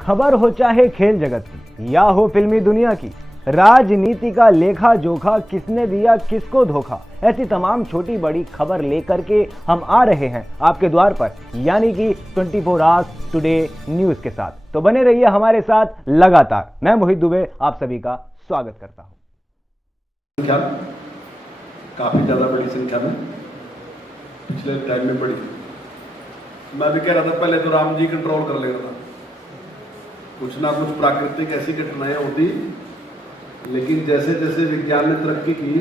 खबर हो चाहे खेल जगत की या हो फिल्मी दुनिया की, राजनीति का लेखा जोखा, किसने दिया किसको धोखा, ऐसी तमाम छोटी बड़ी खबर लेकर के हम आ रहे हैं आपके द्वार पर, यानी कि 24 आवर्स टुडे न्यूज के साथ। तो बने रहिए हमारे साथ लगातार। मैं मोहित दुबे आप सभी का स्वागत करता हूं। काफी ज्यादा बड़ी संख्या में पिछले टाइम में बढ़ी। मैं भी कह रहा था पहले तो राम जी कंट्रोल कर ले रहा था, कुछ ना कुछ प्राकृतिक ऐसी घटनाएं होती, लेकिन जैसे जैसे विज्ञान ने तरक्की की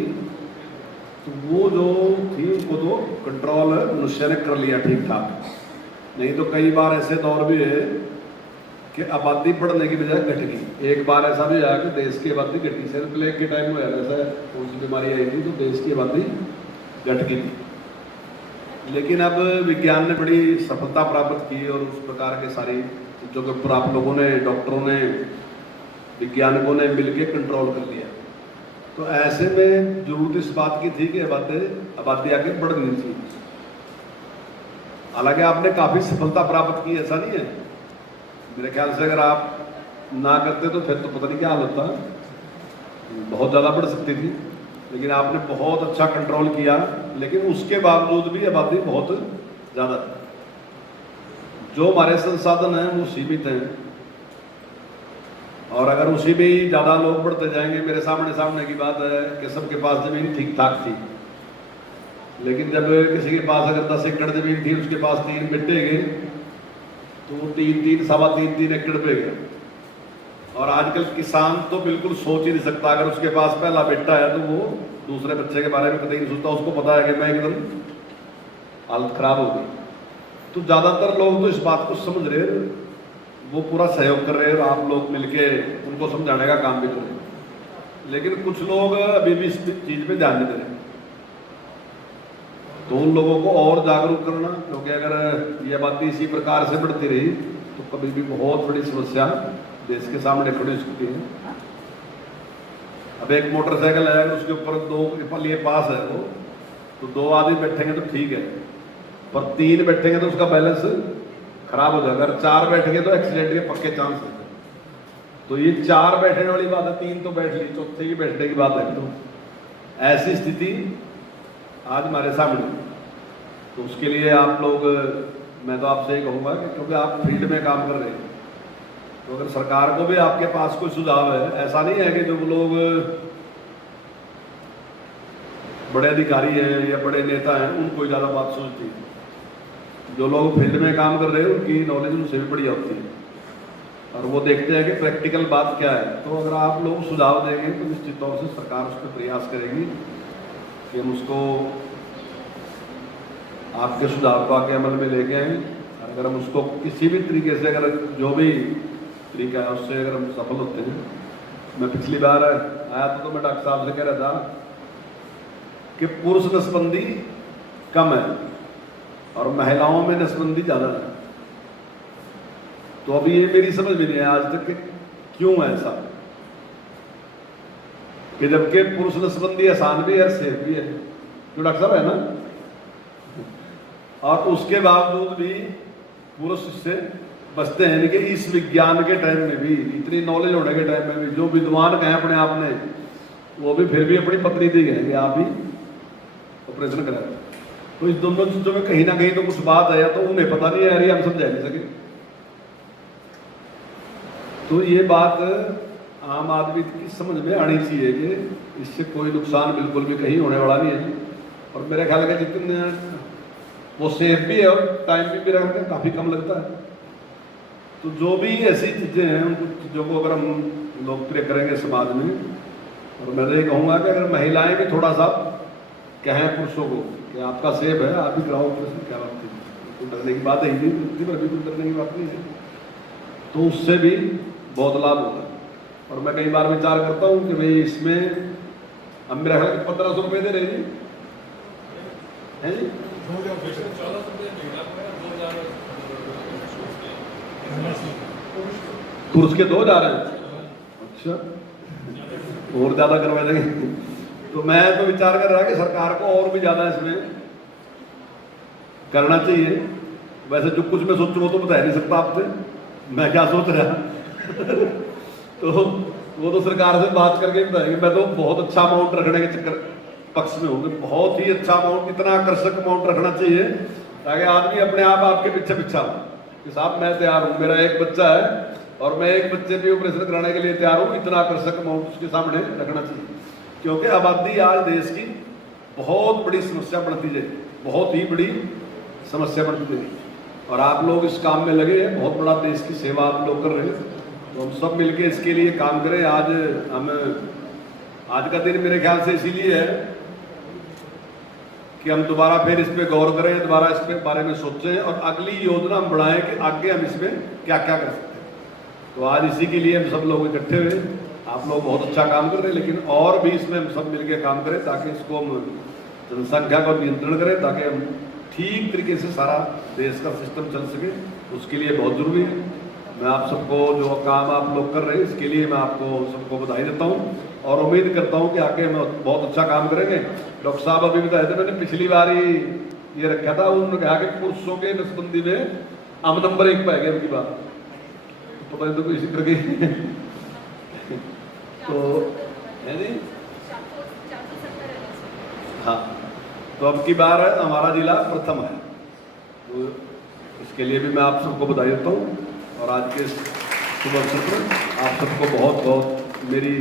तो वो जो थी उसको तो कंट्रोल मनुष्य ने कर लिया ठीक ठाक। नहीं तो कई बार ऐसे दौर भी है कि आबादी बढ़ने की बजाय घट गई। एक बार ऐसा भी आया कि देश की आबादी घटी, सिर्फ प्लेग के टाइम में ऐसा कौन सी बीमारी आई थी तो देश की आबादी घट गई। लेकिन अब विज्ञान ने बड़ी सफलता प्राप्त की और उस प्रकार के सारी चीज़ों के ऊपर आप लोगों ने, डॉक्टरों ने, वैज्ञानिकों ने मिलकर कंट्रोल कर लिया। तो ऐसे में जरूरत इस बात की थी कि आबादी आगे बढ़नी थी। हालांकि आपने काफ़ी सफलता प्राप्त की, ऐसा नहीं है। मेरे ख्याल से अगर आप ना करते तो फिर तो पता नहीं क्या हाल होता, बहुत ज़्यादा बढ़ सकती थी। लेकिन आपने बहुत अच्छा कंट्रोल किया, लेकिन उसके बावजूद भी आबादी बहुत ज़्यादा थी। जो हमारे संसाधन हैं वो सीमित हैं, और अगर उसी में ही ज़्यादा लोग बढ़ते जाएंगे, मेरे सामने की बात है कि सबके पास ज़मीन ठीक ठाक थी, लेकिन जब किसी के पास अगर 10 एकड़ ज़मीन थी, उसके पास 3 बेटे गए तो वो 3 सवा 3 एकड़ पे गया। और आजकल किसान तो बिल्कुल सोच ही नहीं सकता, अगर उसके पास पहला बेटा है तो वो दूसरे बच्चे के बारे में कभी नहीं सोचता। उसको पता है कि मैं एकदम हालत खराब हो गई। तो ज़्यादातर लोग तो इस बात को समझ रहे, वो पूरा सहयोग कर रहे हैं और आप लोग मिलके उनको समझाने का काम भी कर रहे हैं। लेकिन कुछ लोग अभी भी इस चीज़ पे ध्यान नहीं दे रहे, तो उन लोगों को और जागरूक करना, क्योंकि अगर ये आबादी इसी प्रकार से बढ़ती रही तो कभी भी बहुत बड़ी समस्या देश के सामने खड़ी हो सकती है। अब एक मोटरसाइकिल है, उसके ऊपर 2 पलिए पास है वो, तो 2 आदमी बैठेंगे तो ठीक है, पर 3 बैठेंगे तो उसका बैलेंस खराब हो जाएगा। अगर 4 बैठेंगे तो एक्सीडेंट के पक्के चांस है। तो ये 4 बैठने वाली बात है, 3 तो बैठ ली, चौथे की बैठने की बात है। तो ऐसी स्थिति आज हमारे सामने, तो उसके लिए आप लोग, मैं तो आपसे ये कहूँगा कि क्योंकि आप फील्ड में काम कर रहे हैं, तो अगर सरकार को भी आपके पास कोई सुझाव है, ऐसा नहीं है कि जो लोग बड़े अधिकारी हैं या बड़े नेता हैं उनको ही ज़्यादा बात सोचती है। जो लोग फील्ड में काम कर रहे हैं उनकी नॉलेज उनसे भी बढ़िया होती है और वो देखते हैं कि प्रैक्टिकल बात क्या है। तो अगर आप लोग सुझाव देंगे तो निश्चित तौर से सरकार उस पर प्रयास करेगी कि हम उसको आपके सुझाव को आगे अमल में लेके आएँ। अगर हम उसको किसी भी तरीके से, अगर जो भी तरीका है उससे अगर हम सफल होते हैं। मैं पिछली बार आया तो मैं डॉक्टर साहब से कह रहा था कि पुरुष नसबंदी कम है और महिलाओं में नसबंदी ज़्यादा है। तो अभी ये मेरी समझ में नहीं है आज तक कि क्यों है ऐसा, कि जबकि पुरुष नसबंदी आसान भी है, सेफ भी है, जो डॉक्टर साहब है ना, और उसके बावजूद भी पुरुष इससे बचते हैं। यानी कि इस विज्ञान के टाइम में भी, इतनी नॉलेज होने के टाइम में भी, जो विद्वान कहें अपने आप ने, वो भी फिर भी अपनी पत्नी दी कहेंगे आप ही ऑपरेशन कराएं। तो इस दोनों चीजों में कहीं ना कहीं तो कुछ बात है, या तो उन्हें पता नहीं है यार, हम समझा नहीं सके। तो ये बात आम आदमी की समझ में आनी चाहिए कि इससे कोई नुकसान बिल्कुल भी कहीं होने वाला नहीं है। और मेरे ख्याल का जितने वो सेफ भी है और टाइम भी मेरा काफ़ी कम लगता है। तो जो भी ऐसी चीज़ें हैं उन चीज़ों को अगर हम लोकप्रिय करेंगे समाज में, और मैं तो ये कहूँगा कि अगर महिलाएं भी थोड़ा सा कहें पुरुषों को कि आपका सेफ है, आप ही कराओ ऑपरेशन, क्या बात है, कोई डरने की बात है ही नहीं, पर भी डरने की बात नहीं है, तो उससे भी बहुत लाभ होगा। और मैं कई बार विचार करता हूँ कि भाई इसमें हम मेरा ख्याल 1500 रुपये दे रहे जी, हैं जी, पुरुष के 2000 हैं। अच्छा, और ज़्यादा करवा देंगे। तो मैं तो विचार कर रहा कि सरकार को और भी ज़्यादा इसमें करना चाहिए। वैसे जो कुछ मैं सोचूं वो तो बता नहीं सकता आपसे, मैं क्या सोच रहा तो वो तो सरकार से बात करके बताएंगे। मैं तो बहुत अच्छा अमाउंट रखने के चक्कर पक्ष में हूँ, बहुत ही अच्छा अमाउंट, इतना आकर्षक अमाउंट रखना चाहिए ताकि आदमी अपने आप आपके पीछे पीछा हो कि साहब मैं तैयार हूँ, मेरा एक बच्चा है और मैं एक बच्चे पे ऑपरेशन कराने के लिए तैयार हूँ, इतना आकर्षक अमाउंट उसके सामने रखना चाहिए। क्योंकि आबादी आज देश की बहुत बड़ी समस्या बनती जाए, बहुत ही बड़ी समस्या बनती जाए, और आप लोग इस काम में लगे हैं, बहुत बड़ा देश की सेवा आप लोग कर रहे हैं, तो हम सब मिलके इसके लिए काम करें। आज का दिन मेरे ख्याल से इसीलिए है कि हम दोबारा फिर इस पे गौर करें, दोबारा इस पे बारे में सोचें और अगली योजना हम बढ़ाएं कि आगे हम इसमें क्या क्या कर सकते हैं। तो आज इसी के लिए हम सब लोग इकट्ठे हुए। आप लोग बहुत अच्छा काम कर रहे हैं, लेकिन और भी इसमें हम सब मिलकर काम करें ताकि इसको हम जनसंख्या को नियंत्रण करें, ताकि हम ठीक तरीके से सारा देश का सिस्टम चल सके। उसके लिए बहुत जरूरी है। मैं आप सबको जो काम आप लोग कर रहे हैं इसके लिए मैं आपको सबको बधाई देता हूँ और उम्मीद करता हूँ कि आगे हम बहुत अच्छा काम करेंगे। डॉक्टर साहब अभी बताए थे, मैंने पिछली बार ही ये रखा था, उन्होंने कहा कि पुरुषों के नसबंदी में हम नंबर 1 पाएंगे उनकी बात, तो मैं तो इसी करके तो है जी। हाँ, तो अब की बार हमारा जिला प्रथम है, तो इसके लिए भी मैं आप सबको बधाई देता हूँ। और आज के शुभ अवसर पर आप सबको बहुत बहुत मेरी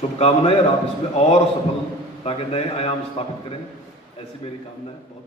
शुभकामनाएं, और आप इसमें और सफलता के नए आयाम स्थापित करें, ऐसी मेरी कामना है। बहुत